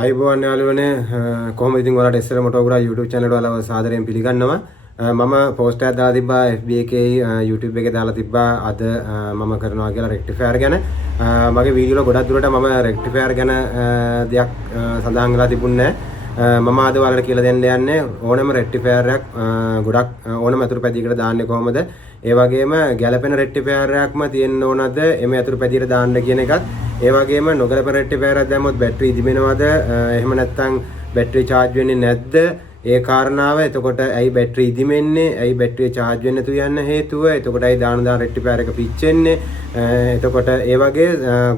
අයිබෝන් යාළුවනේ කොහොමද ඉතින් ඔයාලට SL මොටෝග්‍රා YouTube channel එක ඔයාලව සාදරයෙන් පිළිගන්නවා. මම post එකක් දාලා තිබ්බා FB එකේ YouTube එකේ දාලා තිබ්බා අද මම කරනවා කියලා rectifier ගැන. මගේ වීඩියෝ වල ගොඩක් දුරට මම rectifier ගැන දෙයක් සඳහන් කරලා තිබුණේ නැහැ. මම අද ඔයාලට කියලා දෙන්න යන්නේ ඕනම rectifier එකක් ගොඩක් ඕනම අතුරු පැදියකට දාන්නේ කොහොමද? ඒ වගේම ගැළපෙන rectifier එකක්ම තියෙන්න ඕනද එමේ අතුරු පැදියට දාන්න කියන එකත් ඒ වගේම නොගැලපෙන rectifier එකක් දැම්මොත් බැටරි ඉදිමෙනවද එහෙම නැත්නම් බැටරි charge වෙන්නේ නැද්ද ඒ කාරණාව එතකොට ඇයි බැටරි ඉදිමෙන්නේ ඇයි බැටරිය charge වෙන්නේ නැතු යන්න හේතුව එතකොට ඇයි දාන rectifier එක පිච්චෙන්නේ එතකොට ඒ වගේ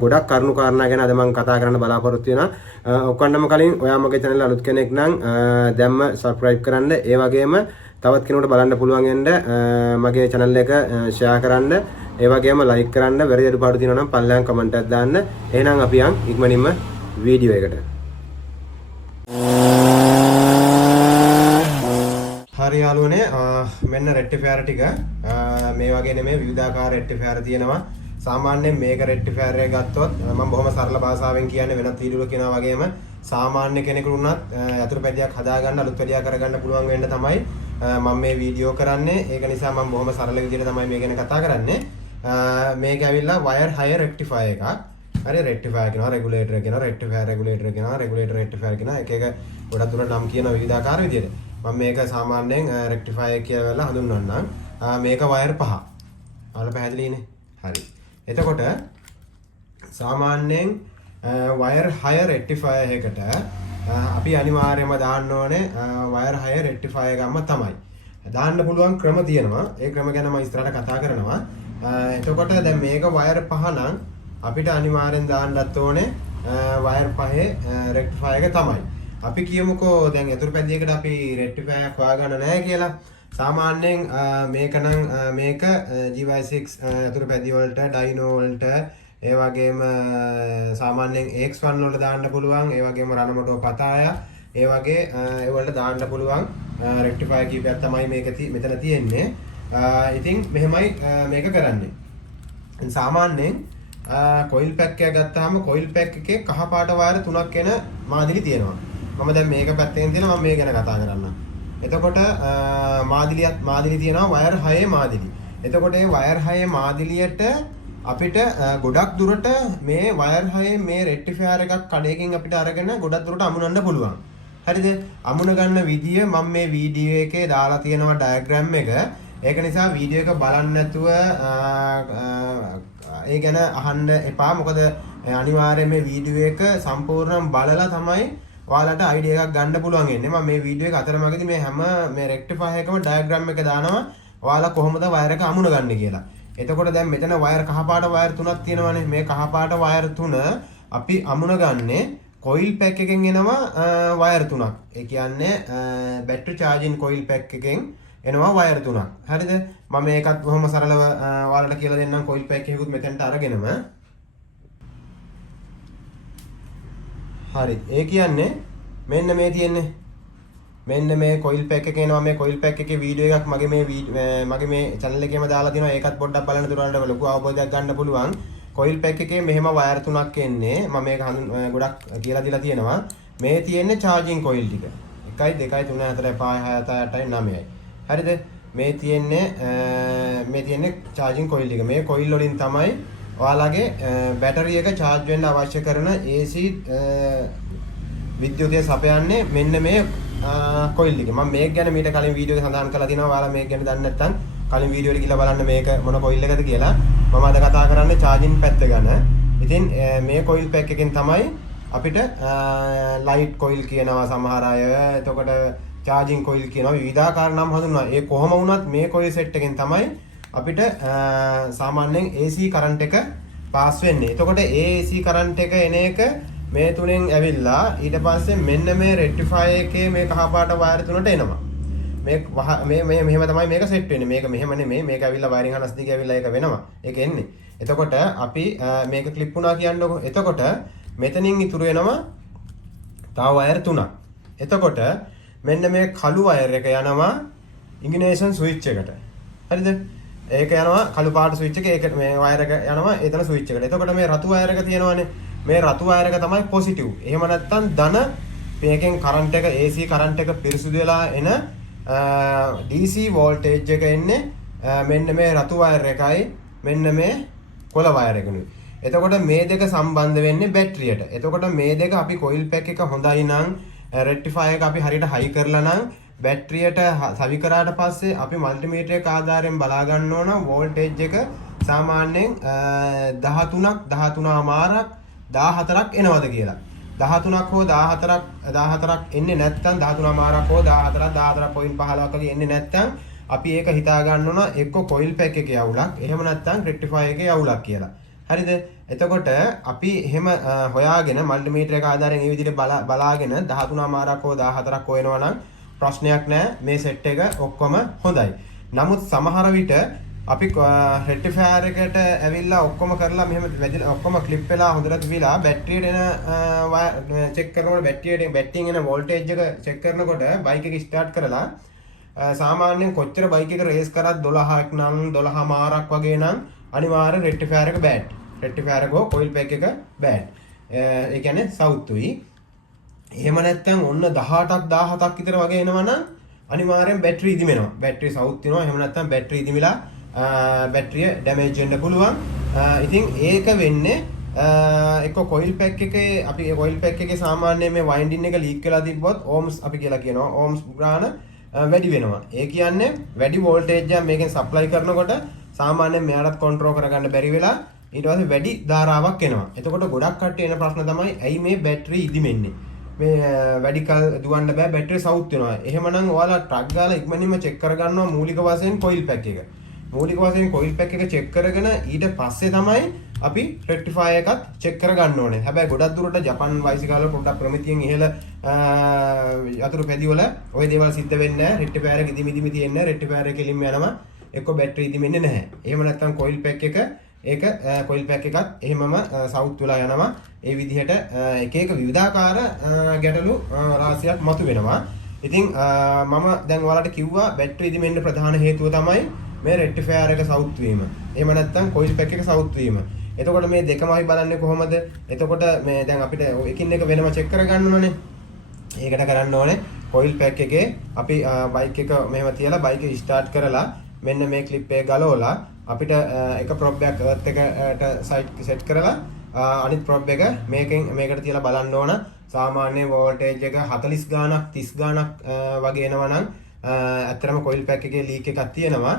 ගොඩක් කරුණු කාරණා ගැන අද මම කතා කරන්න බලාපොරොත්තු වෙනවා ඔක්කොන්නම කලින් ඔයා මගේ channel අලුත් කෙනෙක් නම් දැම්ම subscribe කරන්න ඒ වගේම තවත් කෙනෙකුට බලන්න පුළුවන් වෙන්න මගේ channel එක share කරන්න ඒ වගේම like කරන්න වැරදි අඩුපාඩු තියෙනවා නම් පල්ලෙහාන් comment එකක් දාන්න එහෙනම් අපි යන් ඉක්මනින්ම වීඩියෝ එකට හරි යාළුවනේ මෙන්න rectifier ටික මේ වගේ නෙමෙයි විවිධාකාර rectifier තියෙනවා සාමාන්‍යයෙන් මේක rectifier එක ගත්තොත් මම බොහොම සරල භාෂාවෙන් කියන්නේ වෙනත් වීඩියෝ වල කියනවා වගේම සාමාන්‍ය කෙනෙකුට උනත් යතුරු පැදියක් හදාගන්න අලුත් පැදියක් කරගන්න පුළුවන් වෙන්න තමයි මම මේ වීඩියෝ කරන්නේ ඒක නිසා මම බොහොම සරල විදිහට තමයි මේ ගැන කතා කරන්නේ මේක ඇවිල්ලා wire higher rectifier එකක්. හරි rectifier කියනවා regulator කියනවා rectifier regulator කියනවා regulator rectifier කියනවා එක එක ගොඩක් දුරට නම් කියන විවිධාකාර විදිහට. මම මේක සාමාන්‍යයෙන් rectifier කියලා හඳුන්වන්නම්. මේක wire 5. අර පැහැදිලිනේ. හරි. එතකොට සාමාන්‍යයෙන් wire higher rectifier එකකට අපි අනිවාර්යයෙන්ම දාන්න ඕනේ wire higher rectifier එකක්ම තමයි. දාන්න පුළුවන් ක්‍රම තියෙනවා. ඒ ක්‍රම ගැන මම ඉස්සරහට කතා කරනවා. එතකොට දැන් මේක wire 5 නම් අපිට අනිවාර්යෙන් දාන්නත් ඕනේ wire 5 rectifier එක තමයි. අපි කියමුකෝ දැන් යතුරු පැදියකට අපි rectifier එකක් හොයාගන්න නැහැ කියලා. සාමාන්‍යයෙන් මේක නම් මේක GY6 යතුරු පැදිය වලට dyno වලට ඒ වගේම සාමාන්‍යයෙන් AX1 වලට දාන්න පුළුවන්. ඒ වගේම රණමොටෝ පතාය ඒ වගේ ඒ වලට දාන්න පුළුවන් rectifier කීපයක් තමයි මේක මෙතන තියෙන්නේ. ඉතින් මෙහෙමයි මේක කරන්නේ. සාමාන්‍යයෙන් coil pack එකක් ගත්තාම coil pack එකේ කහ පාට wire තුනක් එන මාදිලි තියෙනවා. මම දැන් මේක පැත්තෙන් තියෙනවා මම මේ ගැන කතා කරන්නම්. එතකොට මාදිලි තියෙනවා wire 6 මාදිලි. එතකොට මේ wire 6 මාදිලියට අපිට ගොඩක් දුරට මේ wire 6 මේ rectifier එකක් කඩේකින් අපිට අරගෙන ගොඩක් දුරට අමුණන්න පුළුවන්. හරිද? අමුණ ගන්න විදිය මම මේ වීඩියෝ එකේ දාලා තියෙනවා ඩයග්‍රෑම් එක. ඒක නිසා වීඩියෝ එක බලන්න නැතුව ඒ ගැන අහන්න එපා. මොකද අනිවාර්යයෙන් මේ වීඩියෝ එක සම්පූර්ණයෙන් බලලා තමයි ඔයාලට අයිඩියා එකක් ගන්න පුළුවන් වෙන්නේ. මම මේ වීඩියෝ එක අතරමැදි මේ හැම මේ රෙක්ටිෆයර් එකම ඩයග්‍රෑම් එක දානවා. ඔයාලා කොහොමද වයර් එක අමුණ ගන්න කියලා. එතකොට දැන් මෙතන වයර් කහපාට වයර් තුනක් තියෙනවානේ. මේ කහපාට වයර් තුන අපි අමුණ ගන්නේ කොයිල් පැක් එකෙන් එනවා වයර් තුනක්. ඒ කියන්නේ බැටරි charging කොයිල් පැක් එකෙන් එනවා වයර් තුනක්. හරිද? මම මේකත් බොහොම සරලව ඔයාලට කියලා දෙන්නම් කොයිල් පැක් එකකුත් මෙතනට අරගෙනම. හරි. ඒ කියන්නේ මෙන්න මේ තියෙන්නේ. මෙන්න මේ කොයිල් පැක් එක එනවා. මේ කොයිල් පැක් එකේ වීඩියෝ එකක් මගේ මේ channel එකේම දාලා තිනවා. ඒකත් පොඩ්ඩක් බලන්න දුරවලට ලොකු අවබෝධයක් ගන්න පුළුවන්. කොයිල් පැක් එකේ මෙහෙම වයර් තුනක් එන්නේ. මම මේක ගොඩක් කියලා දීලා තියෙනවා. මේ තියෙන්නේ charging කොයිල් ටික. 1 2 3 4 5 6 7 8 9යි. හරිද? මේ තියෙන්නේ charging කොයිල් ටික. මේ කොයිල් වලින් තමයි ඔයාලගේ බැටරි එක charge වෙන්න අවශ්‍ය කරන AC විද්‍යුතය සපයන්නේ මෙන්න මේ කොයිල් එක. මම මේක ගැන මීට කලින් වීඩියෝ එකේ සඳහන් කරලා තියෙනවා. ඔයාලා මේක ගැන දන්නේ නැත්නම් කලින් වීඩියෝ එකට ගිහලා බලන්න මේක මොන කොයිල් එකද කියලා. මම අද කතා කරන්නේ charging පැත්ත ගැන. ඉතින් මේ කොයිල් පැක් එකෙන් තමයි අපිට light කොයිල් කියනවා සමහර අය. එතකොට charging කොයිල් කියනවා විවිධාකාර නම් හඳුන්වනවා. ඒ කොහොම වුණත් මේ කොයිල් සෙට් එකෙන් තමයි අපිට සාමාන්‍යයෙන් AC කරන්ට් එක පාස් වෙන්නේ. එතකොට AC කරන්ට් එක එන එක මේ තුනෙන් ඇවිල්ලා ඊට පස්සේ මෙන්න මේ රෙක්ටිෆයර් එකේ මේ කහපාට වයර් තුනට එනවා. මේ මෙහෙම තමයි මේක සෙට් වෙන්නේ. මේක මෙහෙම නෙමෙයි. මේක ඇවිල්ලා වයරින් හනස් දිගේ ඇවිල්ලා ඒක වෙනවා. ඒක එන්නේ. එතකොට අපි මේක ක්ලිප් වුණා කියන්නකො. එතකොට මෙතනින් ඉතුරු වෙනවා තව වයර් තුනක්. එතකොට මෙන්න මේ කළු වයර් එක යනවා ඉග්නිෂන් ස්විච් එකට. හරිද? ඒක යනවා කළු පාට ස්විච් එක. ඒක මේ වයර් එක යනවා එතන ස්විච් එකට. එතකොට මේ රතු වයර් එක තියෙනවානේ. මේ රතු වයර් එක තමයි පොසිටිව්. එහෙම නැත්නම් ධන මේකෙන් කරන්ට් එක AC කරන්ට් එක පිරිසුදු වෙලා එන DC වෝල්ටේජ් එක එන්නේ මෙන්න මේ රතු වයර් එකයි මෙන්න මේ කොළ වයර් එකනුයි. එතකොට මේ දෙක සම්බන්ධ වෙන්නේ බැටරියට. එතකොට මේ දෙක අපි කොයිල් පැක් එක හොඳයි නම් රෙක්ටිෆයර් එක අපි හරියට හයි කරලා නම් බැටරියට සවි කරාට පස්සේ අපි මල්ටිමීටර් එක ආධාරයෙන් බලා ගන්න ඕන වෝල්ටේජ් එක සාමාන්‍යයෙන් 13මාරක් 14ක් එනවද කියලා. 13ක් හෝ 14ක් එන්නේ නැත්නම් 13මාරක් හෝ 14.15ක් වගේ එන්නේ නැත්නම් අපි ඒක හිතා ගන්න ඕන එක්ක කොයිල් පැක් එකේ අවුලක් එහෙම නැත්නම් රෙක්ටිෆයර් එකේ අවුලක් කියලා. හරිද? එතකොට අපි එහෙම හොයාගෙන මල්ටිමීටර් එක ආධාරයෙන් මේ විදිහට බලාගෙන 13මාරක් හෝ 14ක් හොයනවා නම් ප්‍රශ්නයක් නැහැ. මේ සෙට් එක ඔක්කොම හොඳයි. නමුත් සමහර විට අපි රෙක්ටිෆයර් එකට ඇවිල්ලා ඔක්කොම කරලා මෙහෙම ඔක්කොම ක්ලිප් වෙලා හොඳට තිබිලා බැටරියට එන චෙක් කරනකොට බැටරියෙන් එන වෝල්ටේජ් එක චෙක් කරනකොට බයික් එක ස්ටාර්ට් කරලා සාමාන්‍යයෙන් කොච්චර බයික් එක රේස් කරත් 12ක් නම් 12 මාරක් වගේ නම් අනිවාර්යෙන් රෙක්ටිෆයර් එක බෑඩ්. රෙක්ටිෆයර් එක කොයිල් පැක් එක බෑඩ්. ඒ කියන්නේ සවුත්තුයි. එහෙම නැත්නම් ඔන්න 18ක් 17ක් විතර වගේ එනවනම් අනිවාර්යෙන් බැටරි ඉදිමෙනවා. බැටරි සවුත් වෙනවා. එහෙම නැත්නම් බැටරි ඉදිමිලා බැටරිය ඩැමේජ් වෙන්න පුළුවන්. ඉතින් ඒක වෙන්නේ එක්ක කොයිල් පැක් එකේ අපි කොයිල් පැක් එකේ සාමාන්‍යයෙන් මේ වයින්ඩින් එක ලීක් වෙලා තිබ්බොත් ඕම්ස් අපි කියලා කියනවා. ඕම්ස් ගාන වැඩි වෙනවා. ඒ කියන්නේ වැඩි වෝල්ටේජ් එකක් මේකෙන් සප්ලයි කරනකොට සාමාන්‍යයෙන් මෙයාටත් කන්ට්‍රෝල් කරගන්න බැරි වෙලා ඊට පස්සේ වැඩි ධාරාවක් එනවා. එතකොට ගොඩක් කට්ටිය එන ප්‍රශ්න තමයි ඇයි මේ බැටරි ඉදිමෙන්නේ? මේ වැඩි කල් දුවන්න බෑ බැටරි සවුත් වෙනවා. එහෙමනම් ඔයාලා ට්‍රක් ගාලා ඉක්මනින්ම චෙක් කරගන්නවා මූලික වශයෙන් කොයිල් පැක් එක. මූලික වශයෙන් කොයිල් පැක් එක චෙක් කරගෙන ඊට පස්සේ තමයි අපි රෙක්ටිෆයර් එකත් චෙක් කරගන්න ඕනේ. හැබැයි ගොඩක් දුරට ජපන් බයිසිකල් වල පොඩ්ඩක් ප්‍රමිතියෙන් ඉහළ යතුරු පැදිවල ওই දේවල් සිද්ධ වෙන්නේ නැහැ. රෙක්ටිෆයර් එක ඉදිමි තියෙන්නේ රෙක්ටිෆයර් එක කෙලින්ම යනවා. එක්ක බැටරි ඉදිමෙන්නේ නැහැ. එහෙම නැත්නම් කොයිල් පැක් එක ඒක කොයිල් පැක් එකත් එහෙමම සවුත් වෙලා යනවා. ඒ විදිහට එක එක විවිධාකාර ගැටලු රාශියක් මතුවෙනවා. ඉතින් මම දැන් ඔයාලට කිව්වා බැටරි ඉදිමෙන්න ප්‍රධාන හේතුව තමයි මේ රෙක්ටිෆයර් එක සවුත් වීම. එහෙම නැත්නම් කොයිල් පැක් එක සවුත් වීම. එතකොට මේ දෙකම අපි බලන්නේ කොහොමද? එතකොට මේ දැන් අපිට එකින් එක වෙනම චෙක් කරගන්න ඕනේ. ඒකට කරන්න ඕනේ කොයිල් පැක් එකේ අපි බයික් එක මෙහෙම තියලා බයික් එක ස්ටාර්ට් කරලා මෙන්න මේ ක්ලිප් එක ගලවලා අපිට එක ප්‍රොබ් එකක් අර්ත් එකට සෙට් කරලා අනිත් ප්‍රොබ් එක මේකට තියලා බලන්න ඕන. සාමාන්‍ය වෝල්ටේජ් එක 40 ගානක් 30 ගානක් වගේ එනවා නම් ඇත්තටම කොයිල් පැක් එකේ ලීක් එකක් තියෙනවා.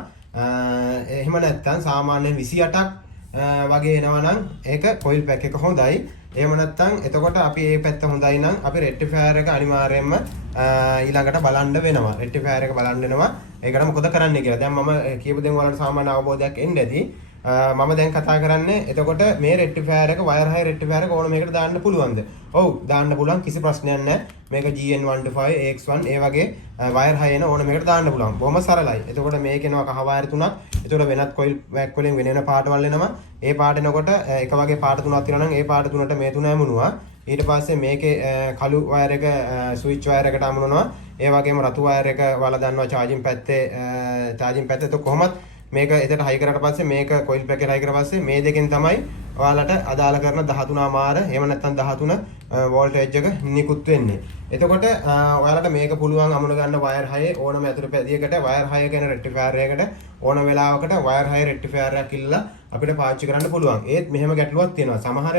එහෙම නැත්නම් සාමාන්‍යයෙන් 28ක් වගේ එනවා නම් ඒක කොයිල් පැක් එක හොඳයි. එහෙම නැත්නම් එතකොට අපි මේ පැත්ත හොඳයි නම් අපි රෙක්ටිෆයර් එක අනිවාර්යයෙන්ම ඊළඟට බලන්න වෙනවා. රෙක්ටිෆයර් එක බලන්න වෙනවා. ඒකට මොකද කරන්න කියලා. දැන් මම කියපු දේ වලට සාමාන්‍ය අවබෝධයක් එන්න ඇති. මම දැන් කතා කරන්නේ එතකොට මේ රෙක්ටිෆයර් එක වයර් හයි රෙක්ටිෆයර් එක ඕන මේකට දාන්න පුළුවන්ද? ඔව් දාන්න පුළුවන් කිසි ප්‍රශ්නයක් නැහැ. මේක GN125 AX1 ඒ වගේ වයර් හයි එන ඕන මේකට දාන්න පුළුවන්. බොහොම සරලයි. එතකොට මේකේනවා කහ වයර් තුනක්. එතකොට වෙනත් කොයිල් බෑක් වලින් වෙන පාටවල් එනවා. ඒ පාට එනකොට එක වගේ පාට තුනක් තියෙනවා නම් ඒ පාට තුනට මේ තුන ඇමුණුවා. ඊට පස්සේ මේකේ කළු වයර් එක ස්විච් වයර් එකට අමුණනවා. ඒ වගේම රතු වයර් එක ඔයාලා දන්නවා charging පැත්තේ તો කොහොමත් මේක එතන හයි කරාට පස්සේ මේක කොයිල් පැක් එකට හයි කරලා පස්සේ මේ දෙකෙන් තමයි ඔයාලට අදාළ කරන 13 මාර එහෙම නැත්නම් 13 වෝල්ටේජ් එක නිකුත් වෙන්නේ. එතකොට ඔයාලට මේක පුළුවන් අමුණ ගන්න වයර් හයේ ඕනම අතුරු පැදියකට වයර් හය කියන රෙක්ටිෆයර් එකකට ඕන වෙලාවකට වයර් හය රෙක්ටිෆයර් එකක් ඉල්ලලා අපිට පාවිච්චි කරන්න පුළුවන්. ඒත් මෙහෙම ගැටලුවක් තියෙනවා. සමහර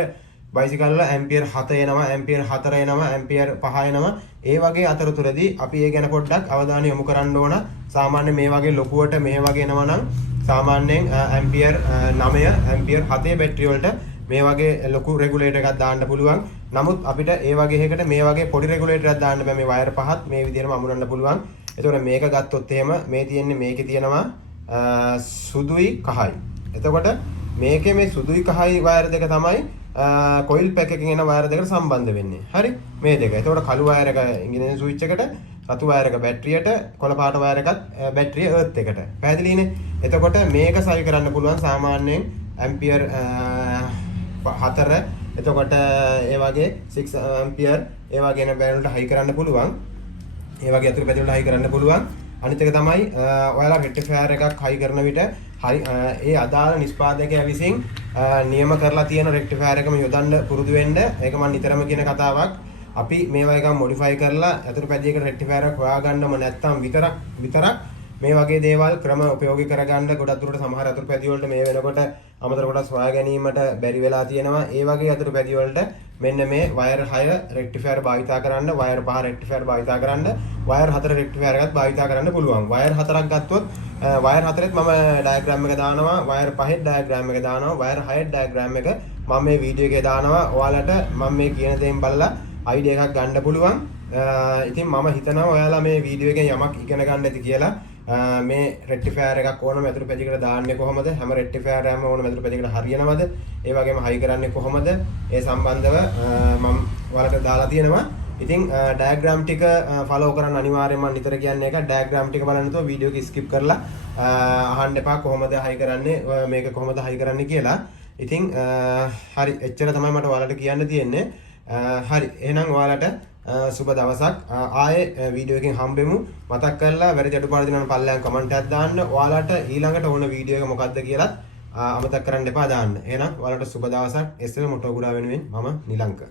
බයිසිකල් වල ඇම්පියර් 7 එනවා, ඇම්පියර් 4 එනවා, ඇම්පියර් 5 එනවා. ඒ වගේ අතරතුරදී අපි ඒ ගැන පොඩ්ඩක් අවධානය යොමු කරන්න ඕන. සාමාන්‍ය මේ වගේ ලොකුවට මේ වගේ එනවා නම් සාමාන්‍යයෙන් ඇම්පියර් 9, ඇම්පියර් 7 බැටරි වලට මේ වගේ ලොකු රෙගුලේටර් එකක් දාන්න පුළුවන්. නමුත් අපිට ඒ වගේ එකකට මේ වගේ පොඩි රෙගුලේටර් එකක් දාන්න බෑ. මේ වයර් පහත් මේ විදිහටම අමුණන්න පුළුවන්. එතකොට මේක ගත්තොත් එහෙම මේ තියෙන්නේ මේකේ තියෙනවා සුදුයි කහයි. එතකොට මේකේ මේ සුදුයි කහයි වයර් දෙක තමයි කොයිල් පැක් එකකින් එන වයර් දෙකට සම්බන්ධ වෙන්නේ. හරි? මේ දෙක. එතකොට කළු වයර් එක ඉංජිනේරින් ස්විච් එකට, රතු වයර් එක බැටරියට, කොළ පාට වයර් එකත් බැටරිය අර්ත් එකට. පැහැදිලිනේ? එතකොට මේක සවි කරන්න පුළුවන් සාමාන්‍යයෙන් ඇම්පියර් 4 එතකොට ඒ වගේ 6 ඇම්පියර් ඒ වගේ යන බෑන් වලට හයි කරන්න පුළුවන්. ඒ වගේ අතුරු පැති වලට හයි කරන්න පුළුවන්. අනිත් එක තමයි ඔයාලා රෙක්ටිෆයර් එකක් හයි කරන විට හරි ඒ අදාළ නිෂ්පාදකයා විසින් නියම කරලා තියෙන රෙක්ටිෆයර් එකම යොදන්න පුරුදු වෙන්න. ඒක මම නිතරම කියන කතාවක්. අපි මේවා එකක් මොඩිෆයි කරලා අතුරු පැදියකට රෙක්ටිෆයර් එකක් හොයාගන්නම නැත්නම් විතරක් මේ වගේ දේවල් ක්‍රම උපයෝගී කරගන්න ගොඩක් දුරට සමහර අතුරු පැදිය වලට මේ වෙනකොට අමතර කොටස් හොයා ගැනීමට බැරි වෙලා තියෙනවා. ඒ වගේ අතුරු පැදිය වලට මෙන්න මේ වයර් 6 රෙක්ටිෆයර් භාවිතා කරන්න, වයර් 5 රෙක්ටිෆයර් භාවිතා කරන්න, වයර් 4 රෙක්ටිෆයර් එකත් භාවිතා කරන්න පුළුවන්. වයර් 4ක් ගත්තොත් වයර් 4ෙත් මම ඩයග්‍රෑම් එක දානවා, වයර් 5ෙත් ඩයග්‍රෑම් එක දානවා, වයර් 6ෙත් ඩයග්‍රෑම් එක මම මේ වීඩියෝ එකේ දානවා. ඔයාලට මම මේ කියන දේෙන් බලලා අයිඩියා එකක් ගන්න පුළුවන්. ඉතින් මම හිතනවා ඔයාලා මේ වීඩියෝ එකෙන් යමක් ඉගෙන ගන්න ඇති කියලා. මේ රෙක්ටිෆයර් එකක් ඕනම අතුරු පැදියකට දාන්නේ කොහොමද? හැම රෙක්ටිෆයර් එකම ඕනම අතුරු පැදියකට හරියනවද? ඒ වගේම හයි කරන්නේ කොහොමද? ඒ සම්බන්ධව මම ඔයාලට දාලා තියෙනවා. ඉතින් ඩයග්‍රෑම් ටික ෆලෝ කරන්න අනිවාර්යයෙන්ම මම නිතර කියන්නේ එක ඩයග්‍රෑම් ටික බලන්න නැතුව වීඩියෝ එක ස්කිප් කරලා අහන්න එපා කොහොමද හයි කරන්නේ මේක කොහොමද හයි කරන්නේ කියලා. ඉතින් හරි එච්චර තමයි මට ඔයාලට කියන්න තියෙන්නේ. හරි එහෙනම් ඔයාලට සුබ දවසක්. ආයේ වීඩියෝ එකකින් හම්බෙමු. මතක් කරලා වැරදි අඩුපාඩු දිනන පල්ලෙන් කමෙන්ට් එකක් දාන්න. ඔයාලට ඊළඟට ඕන වීඩියෝ එක මොකක්ද කියලාත් අමතක කරන්න එපා දාන්න. එහෙනම් ඔයාලට සුබ දවසක්. එස්.එල්. මොටෝ ගුඩා වෙනුවෙන් මම නිලංක.